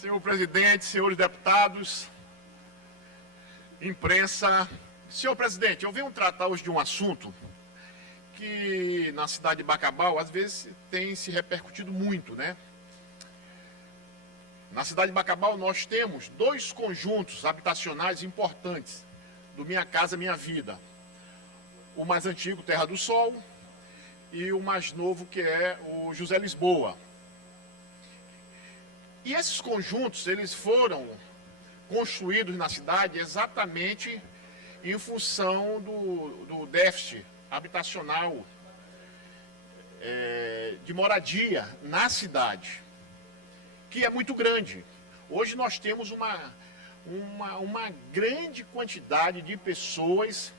Senhor presidente, senhores deputados, imprensa. Senhor presidente, eu venho tratar hoje de um assunto que na cidade de Bacabal, às vezes, tem se repercutido muito, né? Na cidade de Bacabal, nós temos dois conjuntos habitacionais importantes do Minha Casa Minha Vida. O mais antigo, Terra do Sol, e o mais novo, que é o José Lisboa. E esses conjuntos, eles foram construídos na cidade exatamente em função do déficit habitacional de moradia na cidade, que é muito grande. Hoje nós temos uma grande quantidade de pessoas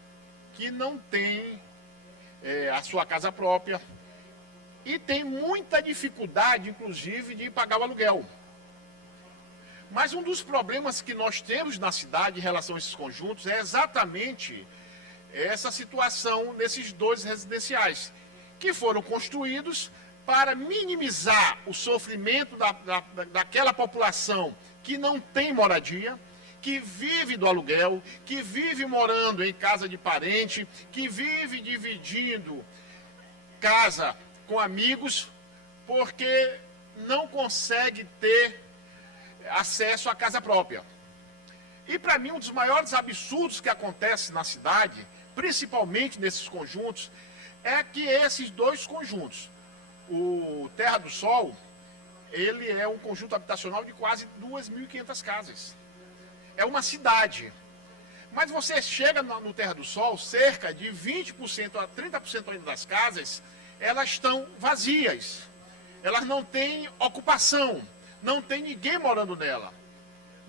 que não têm a sua casa própria e tem muita dificuldade, inclusive, de pagar o aluguel. Mas um dos problemas que nós temos na cidade em relação a esses conjuntos é exatamente essa situação nesses dois residenciais, que foram construídos para minimizar o sofrimento daquela população que não tem moradia, que vive do aluguel, que vive morando em casa de parente, que vive dividindo casa com amigos, porque não consegue ter acesso à casa própria. E para mim, um dos maiores absurdos que acontece na cidade, principalmente nesses conjuntos, é que esses dois conjuntos, o Terra do Sol, ele é um conjunto habitacional de quase 2.500 casas. É uma cidade. Mas você chega no Terra do Sol, cerca de 20% a 30% ainda das casas, elas estão vazias. Elas não têm ocupação. Não tem ninguém morando nela.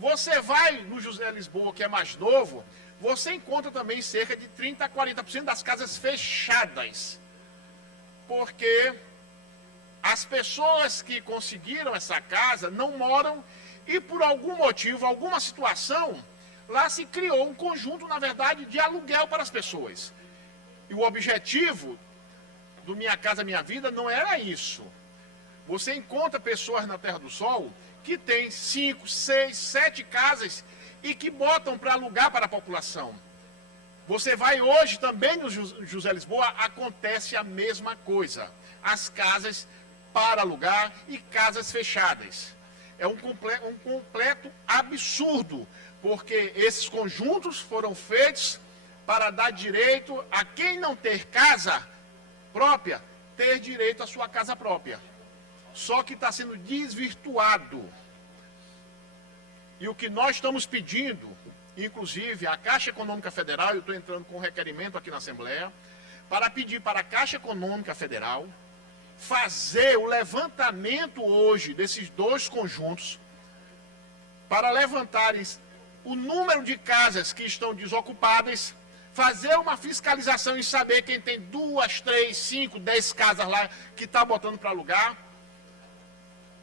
Você vai no José Lisboa, que é mais novo, você encontra também cerca de 30% a 40% das casas fechadas. Porque as pessoas que conseguiram essa casa não moram e por algum motivo, alguma situação, lá se criou um conjunto, na verdade, de aluguel para as pessoas. E o objetivo do Minha Casa Minha Vida não era isso. Você encontra pessoas na Terra do Sol que têm 5, 6, 7 casas e que botam para alugar para a população. Você vai hoje também no José Lisboa, acontece a mesma coisa. As casas para alugar e casas fechadas. É um completo absurdo, porque esses conjuntos foram feitos para dar direito a quem não ter casa própria, ter direito à sua casa própria. Só que está sendo desvirtuado. E o que nós estamos pedindo, inclusive a Caixa Econômica Federal, eu estou entrando com um requerimento aqui na Assembleia, para pedir para a Caixa Econômica Federal fazer o levantamento hoje desses dois conjuntos, para levantarem o número de casas que estão desocupadas, fazer uma fiscalização e saber quem tem 2, 3, 5, 10 casas lá que está botando para alugar,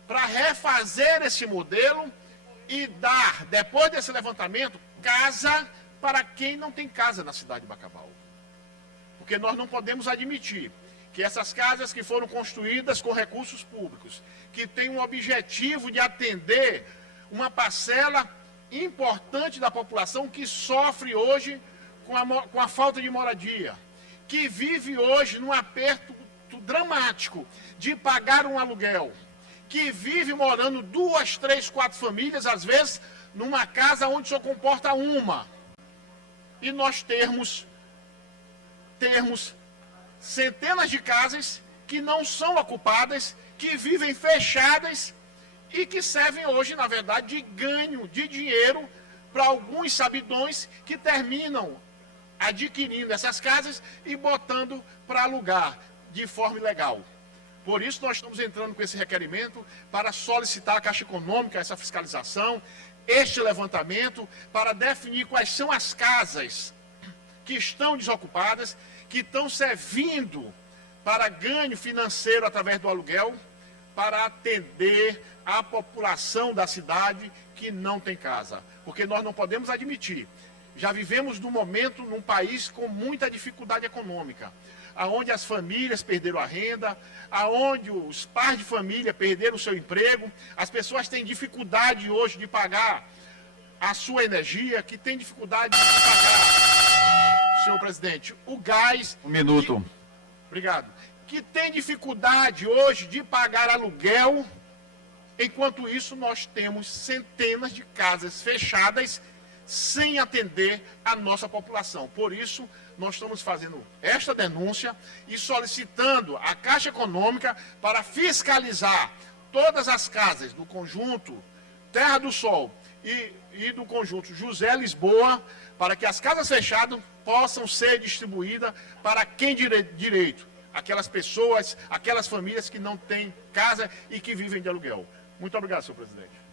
para refazer esse modelo e dar, depois desse levantamento, casa para quem não tem casa na cidade de Bacabal. Porque nós não podemos admitir que essas casas que foram construídas com recursos públicos, que têm o objetivo de atender uma parcela importante da população que sofre hoje com a falta de moradia, que vive hoje num aperto dramático de pagar um aluguel, que vive morando 2, 3, 4 famílias, às vezes, numa casa onde só comporta uma. E nós termos centenas de casas que não são ocupadas, que vivem fechadas e que servem hoje, na verdade, de ganho de dinheiro para alguns sabidões que terminam adquirindo essas casas e botando para alugar de forma ilegal. Por isso, nós estamos entrando com esse requerimento para solicitar à Caixa Econômica essa fiscalização, este levantamento, para definir quais são as casas que estão desocupadas, que estão servindo para ganho financeiro através do aluguel, para atender a população da cidade que não tem casa. Porque nós não podemos admitir. Já vivemos num momento, num país com muita dificuldade econômica. aonde as famílias perderam a renda, aonde os pais de família perderam o seu emprego, as pessoas têm dificuldade hoje de pagar a sua energia, que têm dificuldade de pagar, senhor presidente, o gás. Um minuto. Obrigado. Que tem dificuldade hoje de pagar aluguel. Enquanto isso, nós temos centenas de casas fechadas sem atender a nossa população. Por isso, nós estamos fazendo esta denúncia e solicitando a Caixa Econômica para fiscalizar todas as casas do conjunto Terra do Sol e do conjunto José Lisboa, para que as casas fechadas possam ser distribuídas para quem direito. Aquelas pessoas, aquelas famílias que não têm casa e que vivem de aluguel. Muito obrigado, senhor presidente.